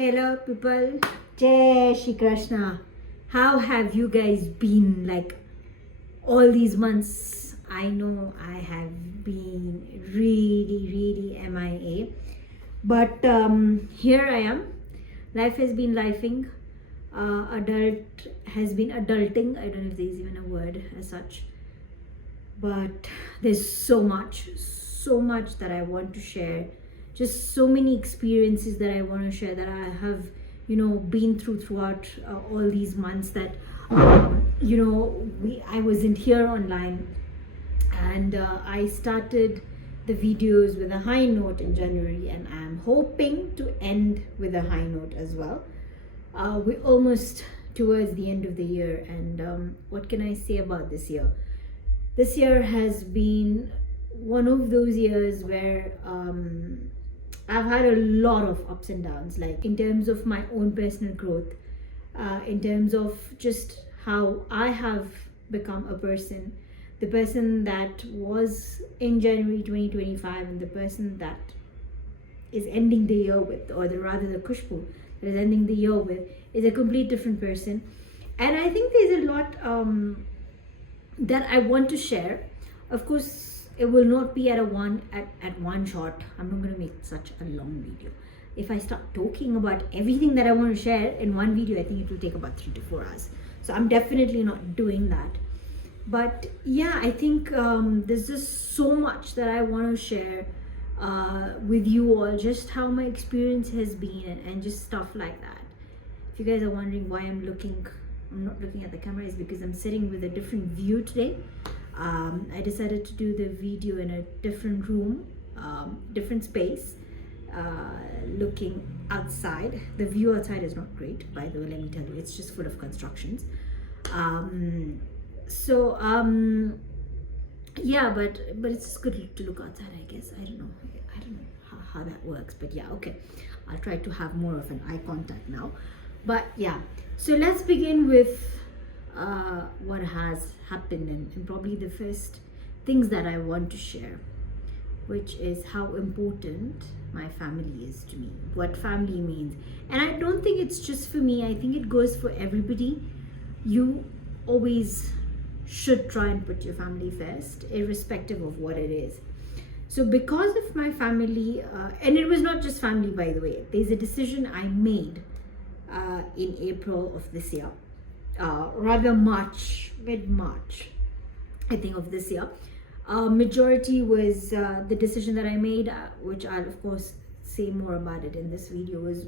Hello people, Jai Shri Krishna. How have you guys been like all these months? I know I have been really MIA, but here I am. Life has been lifing. Adult has been adulting. I don't know if there's even a word as such, but there's so much that I want to share. Just so many experiences that I want to share that I have, been throughout all these months. That I wasn't here online, and I started the videos with a high note in January, and I'm hoping to end with a high note as well. We're almost towards the end of the year, and what can I say about this year? This year has been one of those years where I've had a lot of ups and downs, like in terms of my own personal growth, in terms of just how I have become a person, the person that was in January 2025 and the person that is ending the year with, or rather the Kushbu that is ending the year with, is a complete different person. And I think there's a lot that I want to share. Of course, it will not be at one shot. I'm not going to make such a long video. If I start talking about everything that I want to share in one video, I think it will take about 3 to 4 hours. So I'm definitely not doing that. But yeah, I think there's just so much that I want to share with you all, just how my experience has been and just stuff like that. If you guys are wondering why I'm not looking at the camera, is because I'm sitting with a different view today. I decided to do the video in a different room, different space, looking outside. The view outside is not great, by the way, let me tell you. It's just full of constructions. Yeah, but it's good to look outside, I guess. I don't know how that works, but yeah, okay. I'll try to have more of an eye contact now. But yeah, so let's begin with what has happened, and probably the first things that I want to share, which is how important my family is to me, what family means. And I don't think it's just for me, I think it goes for everybody. You always should try and put your family first, irrespective of what it is. So because of my family, and it was not just family, by the way, there's a decision I made in April of this year, rather mid-March, I think, of this year. Majority was the decision that I made, which I'll of course say more about it in this video, was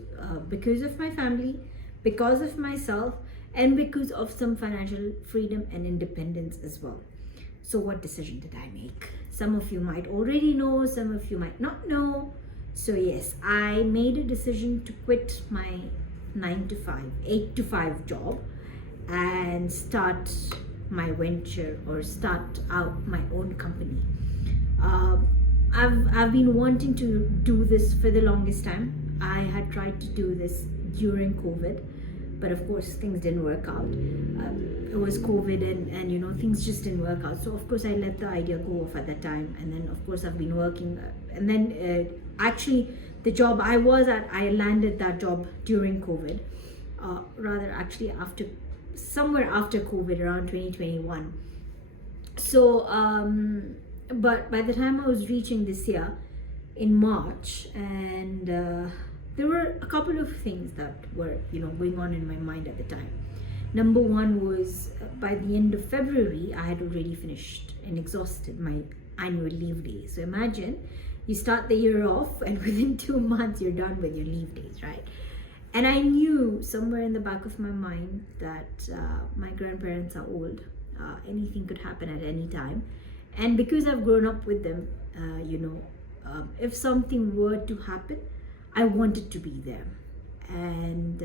because of my family, because of myself, and because of some financial freedom and independence as well. So what decision did I make? Some of you might already know, some of you might not know. So yes, I made a decision to quit my 9 to 5, 8 to 5 job and start my venture, or start out my own company. I've been wanting to do this for the longest time. I had tried to do this during COVID, but of course things didn't work out. It was COVID, and things just didn't work out. So of course I let the idea go off at that time, and then of course I've been working, and then actually the job I was at, I landed that job during COVID, rather actually somewhere after COVID, around 2021. So but by the time I was reaching this year in March, and there were a couple of things that were going on in my mind at the time. Number one was, by the end of February, I had already finished and exhausted my annual leave days. So imagine you start the year off, and within 2 months you're done with your leave days, right? And I knew somewhere in the back of my mind that my grandparents are old. Anything could happen at any time. And because I've grown up with them, if something were to happen, I wanted to be there. And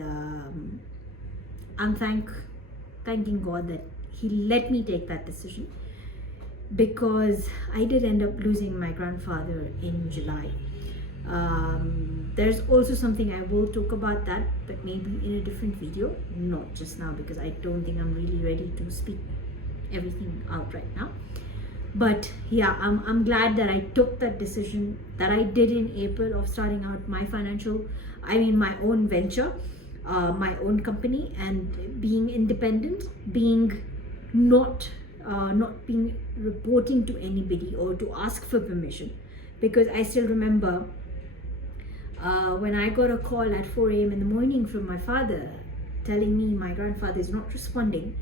I'm thanking God that He let me take that decision, because I did end up losing my grandfather in July. There's also something I will talk about that, but maybe in a different video, not just now, because I don't think I'm really ready to speak everything out right now. But yeah, I'm glad that I took that decision that I did in April of starting out my financial my own venture, my own company, and being independent, being not being reporting to anybody or to ask for permission. Because I still remember when I got a call at 4 a.m. in the morning from my father telling me my grandfather is not responding,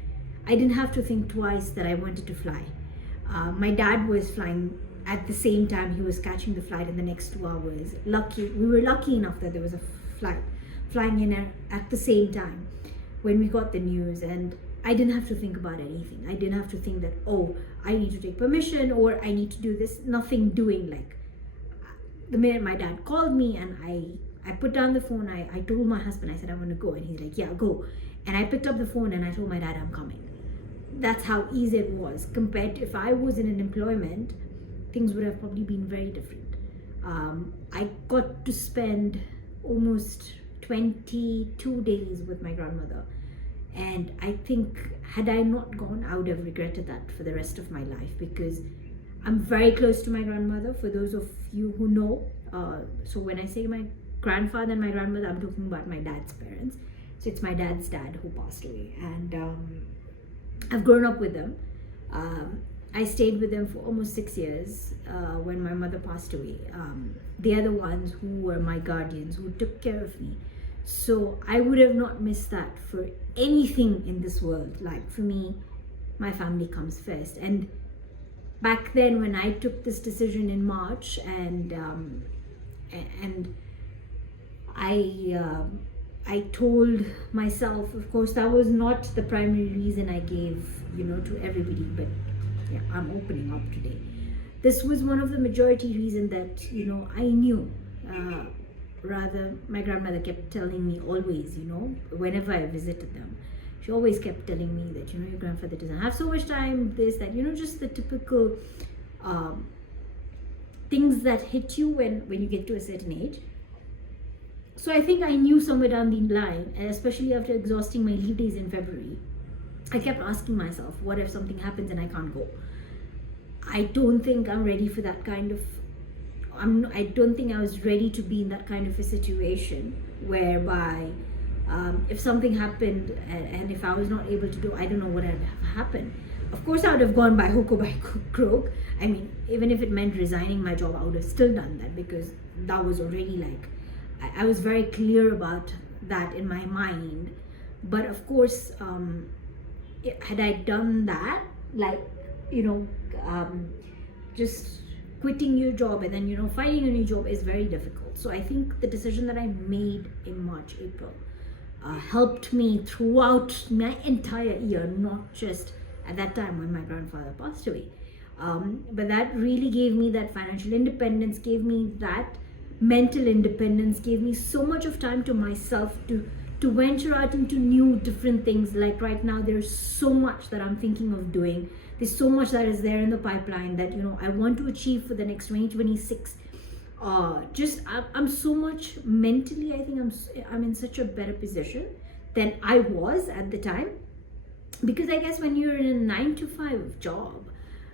I didn't have to think twice that I wanted to fly. My dad was flying at the same time. He was catching the flight in the next 2 hours. We were lucky enough that there was a flight flying in at the same time when we got the news, and I didn't have to think about anything. I didn't have to think that, oh, I need to take permission or I need to do this. Nothing doing. Like, the minute my dad called me and I put down the phone, I told my husband, I said, I want to go. And he's like, yeah, go. And I picked up the phone and I told my dad, I'm coming. That's how easy it was. Compared to if I was in an employment, things would have probably been very different. I got to spend almost 22 days with my grandmother. And I think had I not gone, I would have regretted that for the rest of my life, because I'm very close to my grandmother, for those of you who know. So when I say my grandfather and my grandmother, I'm talking about my dad's parents. So it's my dad's dad who passed away. And I've grown up with them. I stayed with them for almost 6 years when my mother passed away. They are the ones who were my guardians, who took care of me. So I would have not missed that for anything in this world. Like, for me, my family comes first. And back then, when I took this decision in March, and I told myself, of course, that was not the primary reason I gave, to everybody, but yeah, I'm opening up today. This was one of the majority reason that, I knew. Rather, my grandmother kept telling me always, whenever I visited them, she always kept telling me that, your grandfather doesn't have so much time, this, that, just the typical things that hit you when you get to a certain age. So I think I knew somewhere down the line, and especially after exhausting my leave days in February, I kept asking myself, what if something happens and I can't go? I don't think I'm ready for that kind of, I don't think I was ready to be in that kind of a situation whereby if something happened and if I was not able to do, I don't know what would have happened. Of course, I would have gone by hook or by crook. I mean, even if it meant resigning my job, I would have still done that, because that was already like, I was very clear about that in my mind. But of course, had I done that, like, just quitting your job and then, finding a new job is very difficult. So I think the decision that I made in March, April, helped me throughout my entire year, not just at that time when my grandfather passed away. But that really gave me that financial independence, gave me that mental independence, gave me so much of time to myself to venture out into new different things. Like right now, there's so much that I'm thinking of doing. There's so much that is there in the pipeline that I want to achieve for the next 2026. I'm so much mentally, I think I'm in such a better position than I was at the time, because I guess when you're in a 9-to-5 job,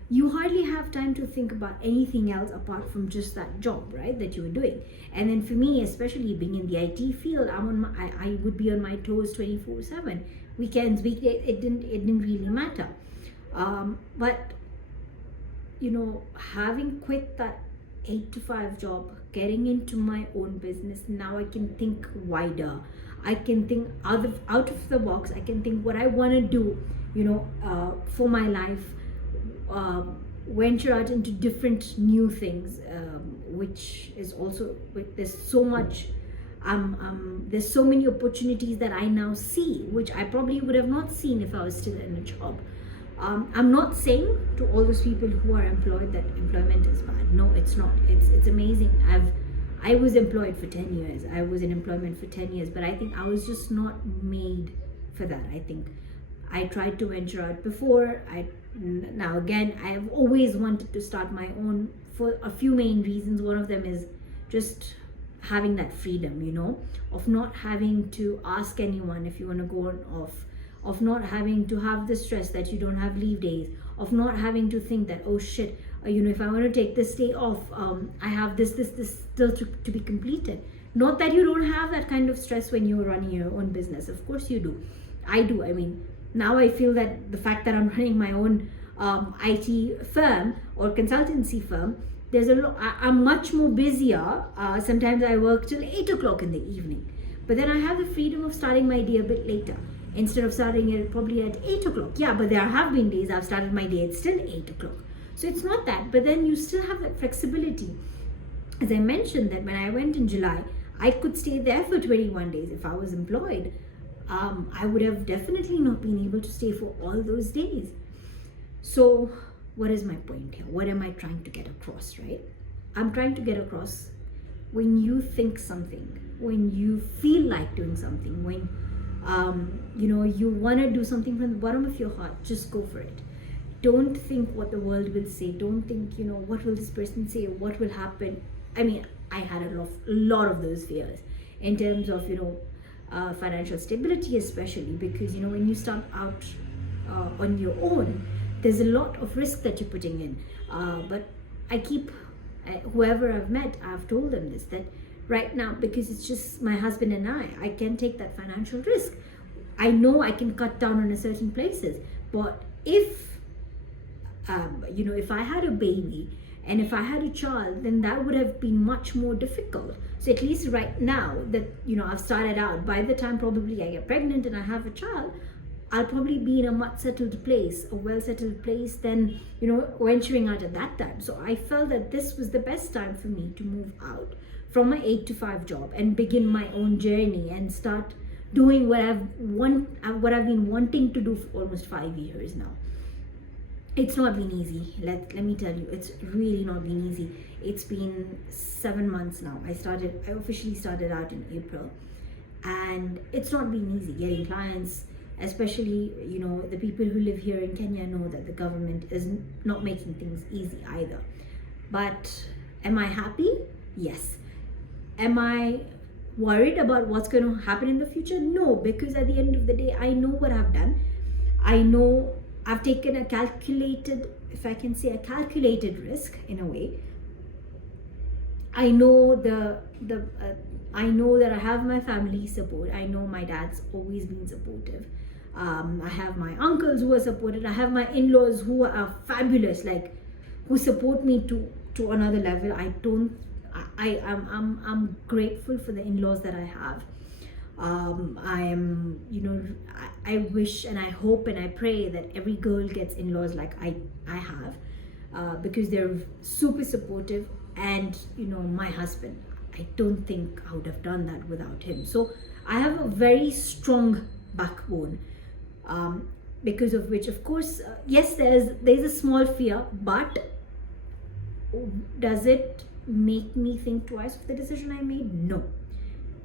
you hardly have time to think about anything else apart from just that job, right, that you were doing. And then for me, especially being in the IT field, I would be on my toes 24/7. Weekends, weekdays, it didn't really matter. But having quit that 8-to-5 job, getting into my own business, now I can think wider. I can think out of the box. I can think what I want to do, for my life. Venture out into different new things, which is also, there's so much, there's so many opportunities that I now see, which I probably would have not seen if I was still in a job. I'm not saying to all those people who are employed that employment is bad. No, it's not. It's amazing. I was employed for 10 years. I was in employment for 10 years, but I think I was just not made for that. I think I tried to venture out before. Now again, I have always wanted to start my own for a few main reasons. One of them is just having that freedom, of not having to ask anyone if you want to go on off, of not having to have the stress that you don't have leave days, of not having to think that, oh shit, if I want to take this day off, I have this still to be completed. Not that you don't have that kind of stress when you're running your own business. Of course you do. I do. I mean, now I feel that the fact that I'm running my own IT firm or consultancy firm, there's a lot. I'm much more busier. Sometimes I work till 8 o'clock in the evening, but then I have the freedom of starting my day a bit later instead of starting it probably at 8 o'clock. Yeah, but there have been days I've started my day at still 8 o'clock. So it's not that, but then you still have that flexibility. As I mentioned, that when I went in July, I could stay there for 21 days. If I was employed, I would have definitely not been able to stay for all those days. So what is my point here? What am I trying to get across, right? I'm trying to get across, when you think something, when you feel like doing something, when you want to do something from the bottom of your heart, just go for it. Don't think what the world will say. Don't think, what will this person say? What will happen? I mean, I had a lot of those fears in terms of, financial stability, especially because, when you start out on your own, there's a lot of risk that you're putting in. But whoever I've met, I've told them this, that right now, because it's just my husband and I can take that financial risk. I know I can cut down on a certain places, but if I had a baby and if I had a child, then that would have been much more difficult. So at least right now that, I've started out, by the time probably I get pregnant and I have a child, I'll probably be in a much settled place, a well-settled place than, venturing out at that time. So I felt that this was the best time for me to move out from my 8 to 5 job and begin my own journey and start doing what I've been wanting to do for almost 5 years now. It's not been easy. Let me tell you, it's really not been easy. It's been 7 months now. I officially started out in April, and it's not been easy getting clients, especially, the people who live here in Kenya know that the government is not making things easy either. But am I happy? Yes. Am I worried about what's going to happen in the future? No, because at the end of the day, I know what I've done. I know I've taken a calculated risk in a way. I know I know that I have my family support. I know my dad's always been supportive. I have my uncles who are supported. I have my in-laws who are fabulous, who support me to another level. I'm grateful for the in-laws that I have. I wish and I hope and I pray that every girl gets in-laws like I have, because they're super supportive. And my husband, I don't think I would have done that without him. So I have a very strong backbone, because of which, of course, yes, there's a small fear, but does it make me think twice of the decision I made? No,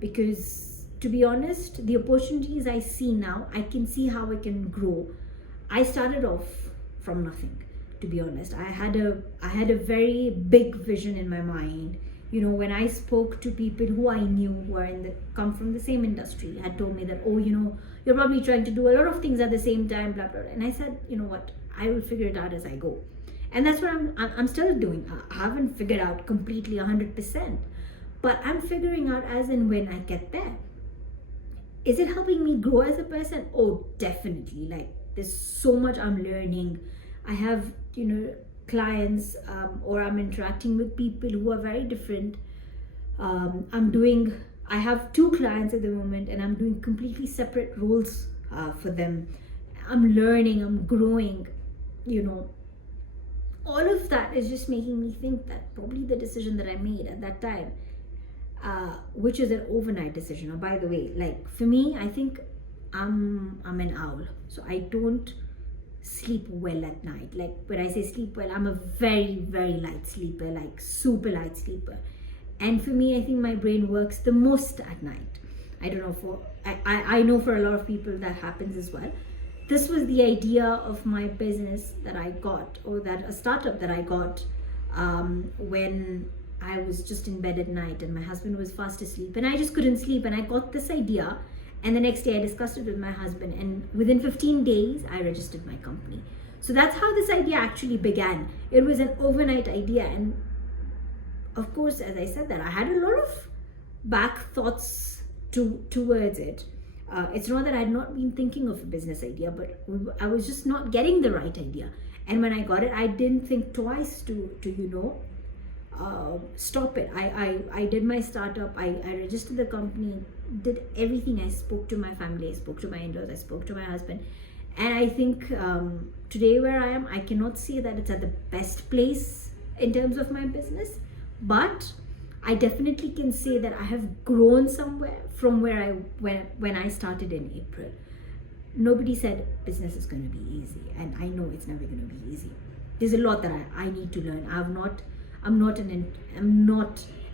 because to be honest, the opportunities I see now, I can see how I can grow. I started off from nothing, to be honest. I had a very big vision in my mind. When I spoke to people who I knew who come from the same industry, had told me that, you're probably trying to do a lot of things at the same time, blah, blah, blah. And I said, you know what, I will figure it out as I go. And that's what I'm still doing. I haven't figured out completely 100%, but I'm figuring out as and when I get there. Is it helping me grow as a person? Oh, definitely. There's so much I'm learning. I have, clients, or I'm interacting with people who are very different. I have 2 clients at the moment, and I'm doing completely separate roles for them. I'm learning, I'm growing, all of that is just making me think that probably the decision that I made at that time, which is an overnight decision. Oh, by the way, for me, I think I'm an owl, so I don't sleep well at night. When I say sleep well, I'm a very, very light sleeper, super light sleeper. And for me, I think my brain works the most at night. I don't know, I know for a lot of people that happens as well. This was the idea of my business that I got, or that a startup that I got, when I was just in bed at night and my husband was fast asleep and I just couldn't sleep, and I got this idea. And the next day I discussed it with my husband, and within 15 days I registered my company. So that's how this idea actually began. It was an overnight idea. And of course, as I said that, I had a lot of back thoughts towards it, it's not that I had not been thinking of a business idea, but I was just not getting the right idea. And when I got it, I didn't think twice to stop it. I did my startup. I registered the company, did everything. I spoke to my family, I spoke to my in-laws, I spoke to my husband. And I think today where I am, I cannot say that it's at the best place in terms of my business, but I definitely can say that I have grown somewhere from where when I started in April. Nobody said business is going to be easy, and I know it's never going to be easy. There's a lot that I need to learn. I'm not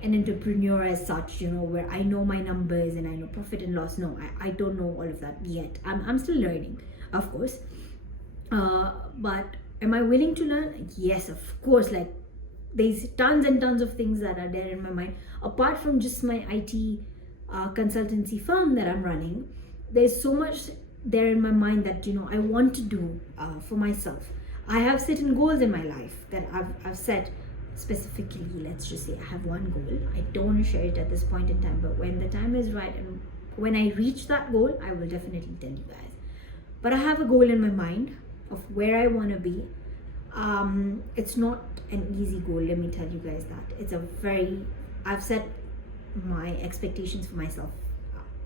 an entrepreneur as such, where I know my numbers and I know profit and loss. No, I don't know all of that yet. I'm still learning, of course. But am I willing to learn? Yes, of course. Like, there's tons and tons of things that are there in my mind. Apart from just my IT consultancy firm that I'm running, there's so much there in my mind that I want to do for myself. I have certain goals in my life that I've set specifically. Let's just say I have one goal. I don't want to share it at this point in time, but when the time is right and when I reach that goal, I will definitely tell you guys. But I have a goal in my mind of where I want to be. It's not an easy goal, let me tell you guys that. I've set my expectations for myself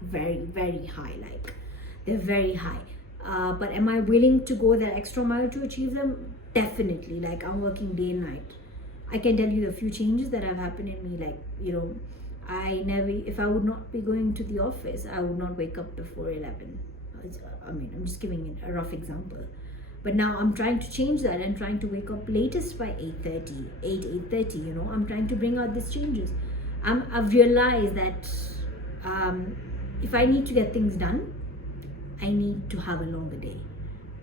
very, very high. Like, they're very high. But am I willing to go that extra mile to achieve them? Definitely. Like, I'm working day and night. I can tell you the few changes that have happened in me. Like, if I would not be going to the office, I would not wake up before 11. I'm just giving it a rough example. But now I'm trying to change that and trying to wake up latest by 8:30. I'm trying to bring out these changes. I've realized that if I need to get things done, I need to have a longer day.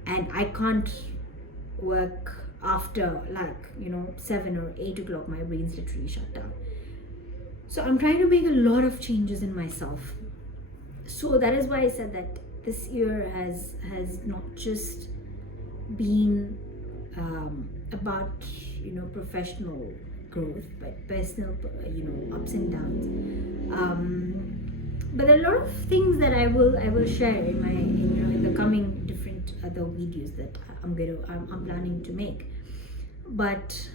And I can't work after 7 or 8 o'clock. My brain's literally shut down. So I'm trying to make a lot of changes in myself. So that is why I said that this year has not just been about professional growth, but personal ups and downs. But there are a lot of things that I will share in the coming different other videos that I'm planning to make. But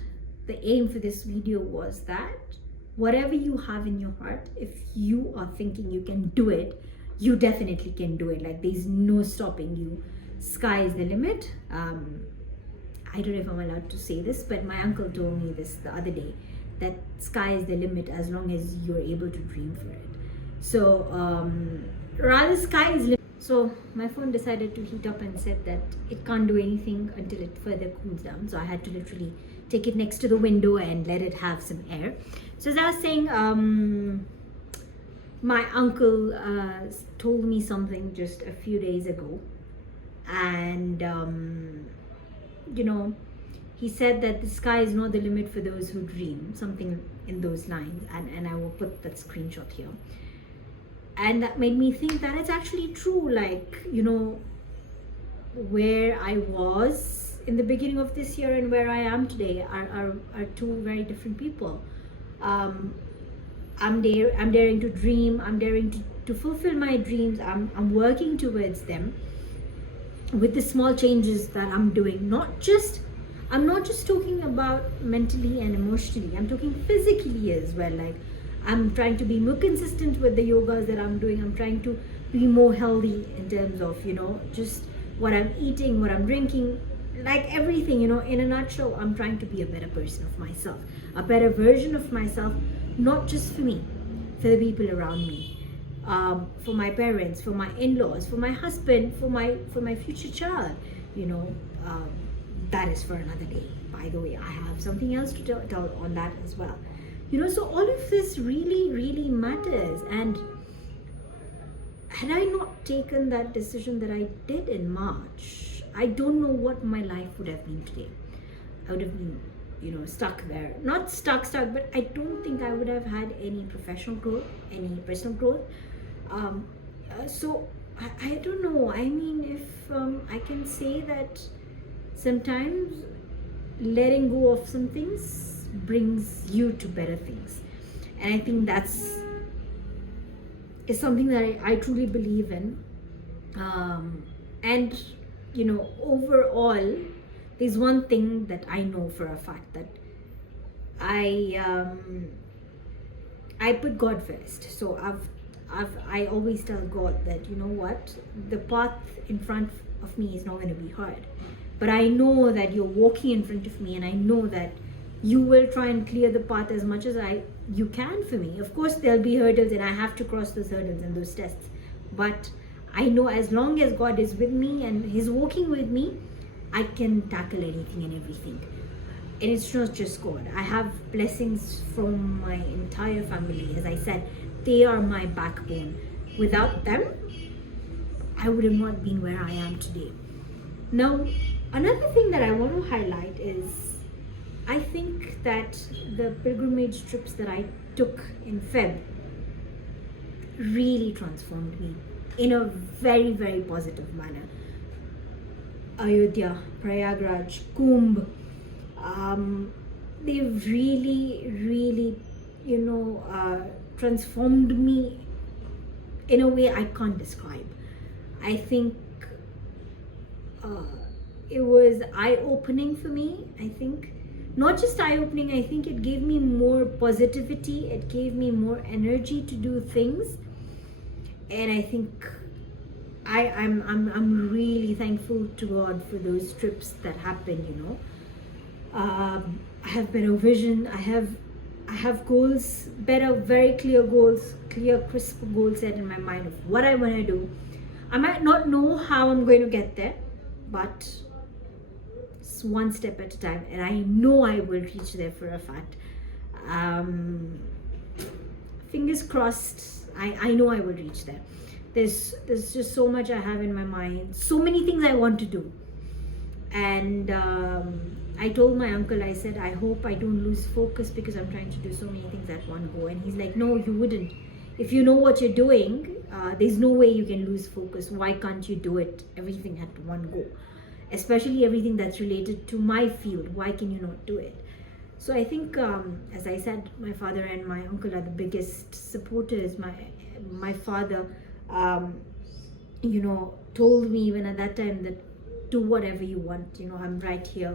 the aim for this video was that whatever you have in your heart, if you are thinking you can do it, you definitely can do it. Like, there's no stopping you. Sky is the limit. I don't know if I'm allowed to say this, but my uncle told me this the other day, that sky is the limit as long as you're able to dream for it. So rather, sky is limit. So my phone decided to heat up and said that it can't do anything until it further cools down. So I had to literally take it next to the window and let it have some air. So as I was saying, my uncle told me something just a few days ago, and he said that the sky is not the limit for those who dream, something in those lines, and I will put that screenshot here. And that made me think that it's actually true. Like, where I was in the beginning of this year and where I am today are two very different people. I'm daring to dream. I'm daring to fulfill my dreams. I'm working towards them with the small changes that I'm doing. I'm not just talking about mentally and emotionally. I'm talking physically as well. Like, I'm trying to be more consistent with the yogas that I'm doing. I'm trying to be more healthy in terms of, just what I'm eating, what I'm drinking, like everything, in a nutshell. I'm trying to be a better person of myself, a better version of myself, not just for me, for the people around me, for my parents, for my in-laws, for my husband, for my future child. That is for another day. By the way, I have something else to tell on that as well. So all of this really, really matters. And had I not taken that decision that I did in March, I don't know what my life would have been today. I would have been, stuck there. Not stuck, but I don't think I would have had any professional growth, any personal growth. So I don't know. I mean, if I can say that sometimes letting go of some things brings you to better things. And I think that's is something that I truly believe in. And overall, there's one thing that I know for a fact, that I put God first. So I always tell God that, you know what, the path in front of me is not going to be hard, but I know that you're walking in front of me, and I know that you will try and clear the path as much as you can for me. Of course, there'll be hurdles, and I have to cross those hurdles and those tests, but I know as long as God is with me and He's walking with me, I can tackle anything and everything. And it's not just God. I have blessings from my entire family. As I said, they are my backbone. Without them, I would have not been where I am today. Now, another thing that I want to highlight is, I think that the pilgrimage trips that I took in Feb really transformed me in a very, very positive manner. Ayodhya, Prayagraj, Kumbh, they've really, transformed me in a way I can't describe. I think it was eye-opening for me. I think not just eye-opening, I think it gave me more positivity, it gave me more energy to do things. And I think I'm really thankful to God for those trips that happened. I have better vision. I have goals, very clear goals, clear, crisp goal set in my mind of what I want to do. I might not know how I'm going to get there, but it's one step at a time, and I know I will reach there for a fact. Fingers crossed. I know I will reach there. There's just so much I have in my mind, so many things I want to do. And I told my uncle, I said, I hope I don't lose focus, because I'm trying to do so many things at one go. And he's like, no, you wouldn't. If you know what you're doing, there's no way you can lose focus. Why can't you do it, everything at one go? Especially everything that's related to my field. Why can you not do it? So I think, as I said, my father and my uncle are the biggest supporters. My father, told me even at that time that do whatever you want. I'm right here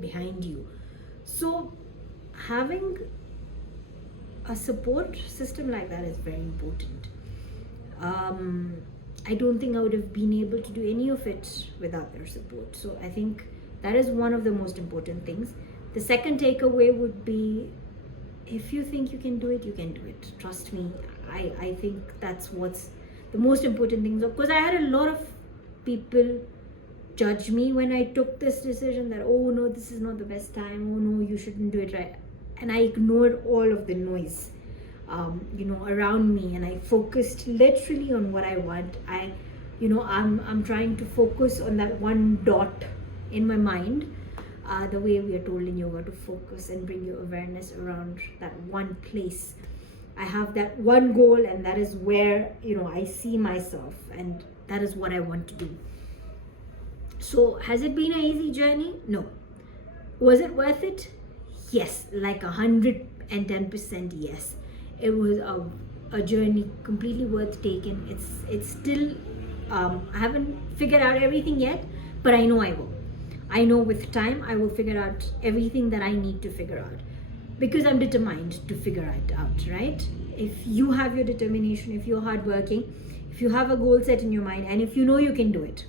behind you. So having a support system like that is very important. I don't think I would have been able to do any of it without their support. So I think that is one of the most important things. The second takeaway would be, if you think you can do it, you can do it. Trust me. I think that's what's the most important thing. Because I had a lot of people judge me when I took this decision that, oh no, this is not the best time. Oh no, you shouldn't do it, right? And I ignored all of the noise, around me, and I focused literally on what I want. I'm trying to focus on that one dot in my mind, the way we are told in yoga to focus and bring your awareness around that one place. I have that one goal, and that is where I see myself, and that is what I want to do. So has it been an easy journey? No. Was it worth it? Yes, like 110% yes. It was a journey completely worth taking. It's still I haven't figured out everything yet, but I know I will. I know with time I will figure out everything that I need to figure out, because I'm determined to figure it out, right? If you have your determination, if you're hardworking, if you have a goal set in your mind, and if you know you can do it,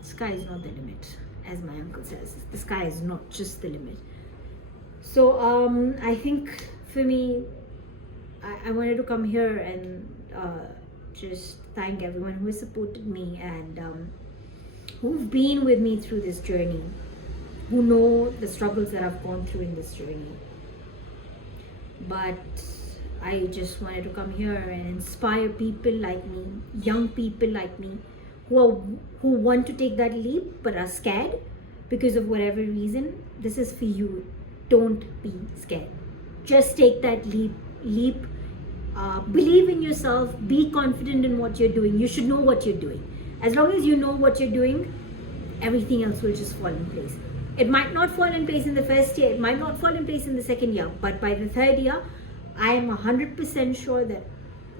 the sky is not the limit, as my uncle says. The sky is not just the limit. So I think for me, I wanted to come here and just thank everyone who has supported me and who've been with me through this journey, who know the struggles that I've gone through in this journey. But I just wanted to come here and inspire people like me, young people like me, who want to take that leap but are scared because of whatever reason. This is for you. Don't be scared. Just take that leap. Believe in yourself. Be confident in what you're doing. You should know what you're doing. As long as you know what you're doing, everything else will just fall in place. It might not fall in place in the first year. It might not fall in place in the second year. But by the third year, I am 100% sure that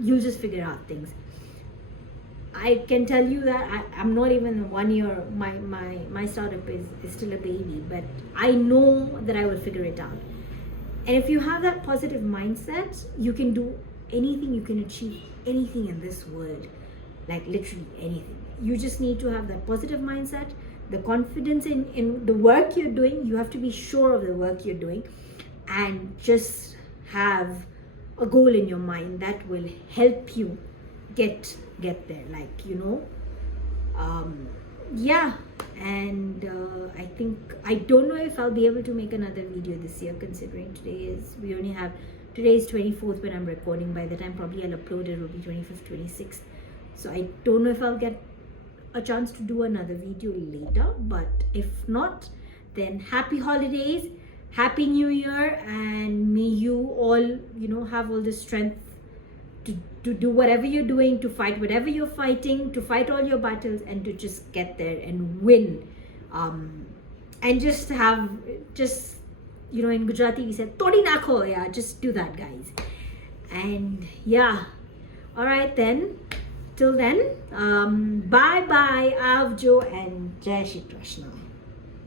you'll just figure out things. I can tell you that I'm not even 1 year, my startup is still a baby, but I know that I will figure it out. And if you have that positive mindset, you can do anything, you can achieve anything in this world, like literally anything. You just need to have that positive mindset, the confidence in the work you're doing. You have to be sure of the work you're doing, and just have a goal in your mind that will help you get there, like, you know. Yeah. And I think, I don't know if I'll be able to make another video this year, considering today is 24th when I'm recording. By the time probably I'll upload it will be 25th, 26th. So I don't know if I'll get a chance to do another video later, but if not, then happy holidays, happy new year, and may you all, you know, have all the strength to do whatever you're doing, to fight whatever you're fighting, to fight all your battles, and to just get there and win. And just have, just, you know, in Gujarati we said, Todi nakho, yeah, just do that, guys. And yeah, all right then, till then, bye bye, avjo, and Jai Shri Krishna.